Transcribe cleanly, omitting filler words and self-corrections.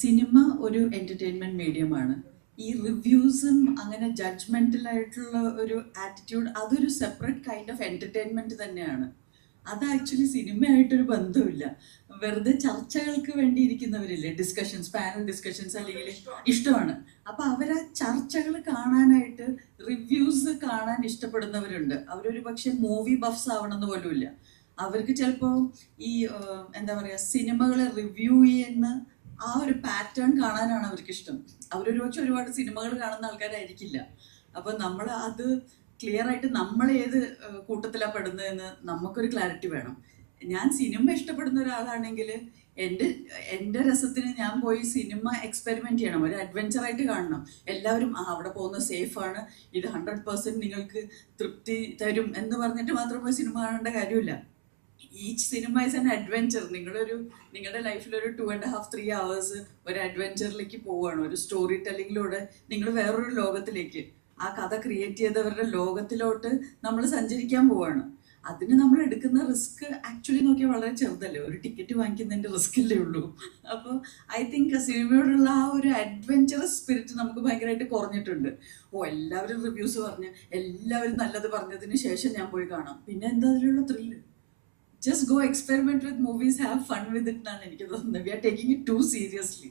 Cinema ഒരു entertainment മീഡിയമാണ്. ഈ റിവ്യൂസും അങ്ങനെ ജഡ്ജ്മെൻ്റലായിട്ടുള്ള ഒരു ആറ്റിറ്റ്യൂഡ് അതൊരു സെപ്പറേറ്റ് കൈൻഡ് ഓഫ് എൻ്റർടൈൻമെൻറ്റ് തന്നെയാണ്. അത് ആക്ച്വലി സിനിമയായിട്ടൊരു ബന്ധമില്ല. വെറുതെ ചർച്ചകൾക്ക് വേണ്ടി ഇരിക്കുന്നവരില്ലേ, ഡിസ്കഷൻസ്, പാനൽ ഡിസ്കഷൻസ് അല്ലെങ്കിൽ ഇഷ്ടമാണ്. അപ്പോൾ അവർ ആ ചർച്ചകൾ കാണാനായിട്ട് റിവ്യൂസ് കാണാൻ ഇഷ്ടപ്പെടുന്നവരുണ്ട്. അവരൊരു പക്ഷേ മൂവി ബഫ്സ് ആവണമെന്ന് പോലുമില്ല. അവർക്ക് ചിലപ്പോൾ ഈ എന്താ പറയുക, സിനിമകളെ റിവ്യൂ ചെയ്യുന്ന ആ ഒരു പാറ്റേൺ കാണാനാണ് അവർക്ക് ഇഷ്ടം. അവരൊരു പക്ഷെ ഒരുപാട് സിനിമകൾ കാണുന്ന ആൾക്കാരായിരിക്കില്ല. അപ്പോൾ നമ്മൾ അത് ക്ലിയർ ആയിട്ട് നമ്മൾ ഏത് കൂട്ടത്തിലാണ് പെടുന്നതെന്ന് നമുക്കൊരു ക്ലാരിറ്റി വേണം. ഞാൻ സിനിമ ഇഷ്ടപ്പെടുന്ന ഒരാളാണെങ്കിൽ എൻ്റെ രസത്തിന് ഞാൻ പോയി സിനിമ എക്സ്പെരിമെൻറ്റ് ചെയ്യണം, ഒരു അഡ്വഞ്ചറായിട്ട് കാണണം. എല്ലാവരും അവിടെ പോകുന്നത് സേഫാണ്, ഇത് 100% നിങ്ങൾക്ക് തൃപ്തി തരും എന്ന് പറഞ്ഞിട്ട് മാത്രം പോയി സിനിമ കാണേണ്ട കാര്യമില്ല. Each cinema is an adventure. നിങ്ങളുടെ ലൈഫിലൊരു 2.5-3 hours ഒരു അഡ്വെഞ്ചറിലേക്ക് പോവുകയാണ്. ഒരു സ്റ്റോറി ടെല്ലിങ്ങിലൂടെ നിങ്ങൾ വേറൊരു ലോകത്തിലേക്ക്, ആ കഥ ക്രിയേറ്റ് ചെയ്തവരുടെ ലോകത്തിലോട്ട് നമ്മൾ സഞ്ചരിക്കാൻ പോവാണ്. അതിന് നമ്മൾ എടുക്കുന്ന റിസ്ക് ആക്ച്വലി നോക്കിയാൽ വളരെ ചെറുതല്ലേ, ഒരു ടിക്കറ്റ് വാങ്ങിക്കുന്നതിൻ്റെ റിസ്ക് അല്ലേ ഉള്ളൂ. അപ്പോൾ ഐ തിങ്ക് സിനിമയോടുള്ള ആ ഒരു അഡ്വെഞ്ചറസ് സ്പിരിറ്റ് നമുക്ക് ഭയങ്കരമായിട്ട് കുറഞ്ഞിട്ടുണ്ട്. എല്ലാവരും റിവ്യൂസ് പറഞ്ഞ് എല്ലാവരും നല്ലത് പറഞ്ഞതിന് ശേഷം ഞാൻ പോയി കാണാം, പിന്നെ എന്താ അതിലുള്ള thrill? Just go experiment with movies, have fun with it. We are taking it too seriously.